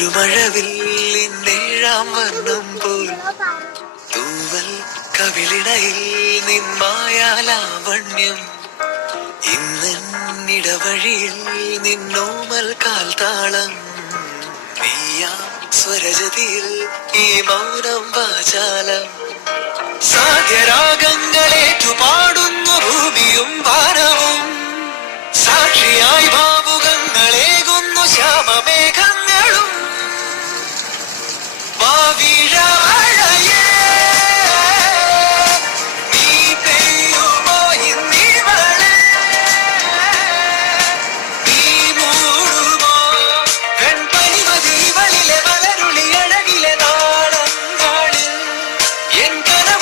ഒരു മഴവില്ലിന്നേഴാം വർണ്ണം പോൽ തൂവൽ കവിളിടയിൽ നിന്മായാലാവണ്യം ഇന്നിടവഴിയിൽ നിന്നോമൽ കാൽത്താളം നീയാ സ്വരജതിയിൽ ഈ മൗനം വാചാലം സാധ്യരാഗങ്ങളേറ്റു പാടുന്നു ഭൂമിയും വാനവും സാക്ഷിയായി